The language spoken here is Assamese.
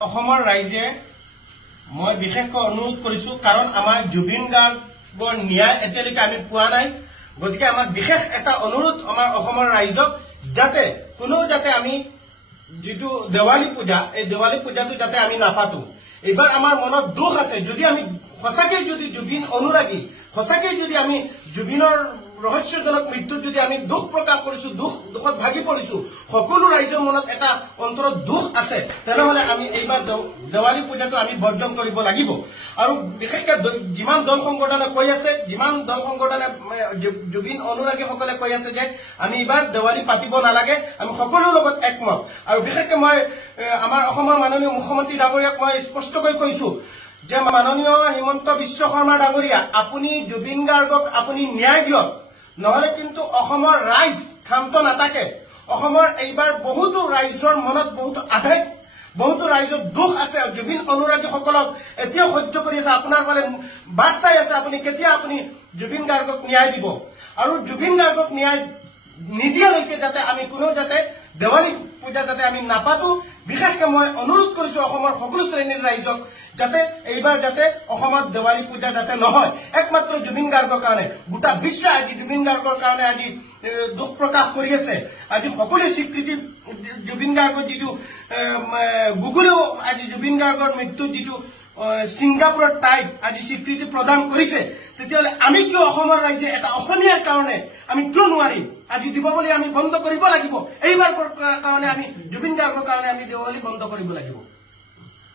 অসমৰ ৰাইজে মই বিশেষকৈ অনুৰোধ কৰিছো কাৰণ আমাৰ জুবিন গাৰ্গৰ ন্যায় এতিয়ালৈকে আমি পোৱা নাই গতিকে আমাৰ বিশেষ এটা অনুৰোধ আমাৰ অসমৰ ৰাইজক যাতে কোনো যাতে আমি যেটো দেৱালী পূজা এই দেৱালী পূজাটো যাতে আমি নাপাতো এবাৰ আমাৰ মনত দুখ আছে যদি আমি সঁচাকৈ যদি জুবিন অনুৰাগী সঁচাকৈ যদি আমি জুবিনৰ ৰহস্যজনক মৃত্যুত যদি আমি দুখ প্ৰকাশ কৰিছো দুখত ভাগি পৰিছো সকলো ৰাইজৰ মনত এটা অন্তৰত দুখ আছে তেনেহলে আমি এইবাৰ দেৱালী পূজাটো আমি বৰ্জন কৰিব লাগিব আৰু বিশেষকৈ যিমান দল সংগঠনে কৈ আছে যিমান দল সংগঠনে জুবিন অনুৰাগীসকলে কৈ আছে যে আমি এইবাৰ দেৱালী পাতিব নালাগে আমি সকলোৰ লগত একমত আৰু বিশেষকৈ মই আমাৰ অসমৰ মাননীয় মুখ্যমন্ত্ৰী ডাঙৰীয়াক মই স্পষ্টকৈ কৈছো যে মাননীয় হিমন্ত বিশ্ব শৰ্মা ডাঙৰীয়া আপুনি জুবিন গাৰ্গক আপুনি ন্যায় দিয়ক নহলে কিন্তু অসমৰ ৰাইজ ক্ষান্ত নাথাকে অসমৰ এইবাৰ বহুতো ৰাইজৰ মনত বহুতো আবেগ বহুতো ৰাইজৰ দুখ আছে জুবিন অনুৰাগীসকলক এতিয়া সহ্য কৰি আছে আপোনাৰ ফালে বাট চাই আছে আপুনি কেতিয়া আপুনি জুবিন গাৰ্গক ন্যায় দিব আৰু জুবিন গাৰ্গক ন্যায় নিদিয়ালৈকে যাতে আমি কোনো যাতে দেৱালী পূজা যাতে আমি নাপাতো বিশেষকৈ মই অনুৰোধ কৰিছো অসমৰ সকলো শ্ৰেণীৰ ৰাইজক যাতে এইবাৰ যাতে অসমত দেৱালী পূজা যাতে নহয় একমাত্ৰ জুবিন গাৰ্গৰ কাৰণে গোটা বিশ্ব আজি জুবিন গাৰ্গৰ কাৰণে আজি দুখ প্ৰকাশ কৰি আছে আজি সকলোৱে স্বীকৃতি জুবিন গাৰ্গৰ যেটো গুগলেও আজি জুবিন গাৰ্গৰ মৃত্যুত যেটো সিংগাপুৰৰ টাইপ আজি স্বীকৃতি প্ৰদান কৰিছে তেতিয়াহলে আমি কিয় অসমৰ ৰাইজে এটা অসমীয়াৰ কাৰণে আমি কিয় নোৱাৰিম আজি দীপাৱলী আমি বন্ধ কৰিব লাগিব এইবাৰ কাৰণে আমি জুবিন গাৰ্গৰ কাৰণে আমি দেৱালী বন্ধ কৰিব লাগিব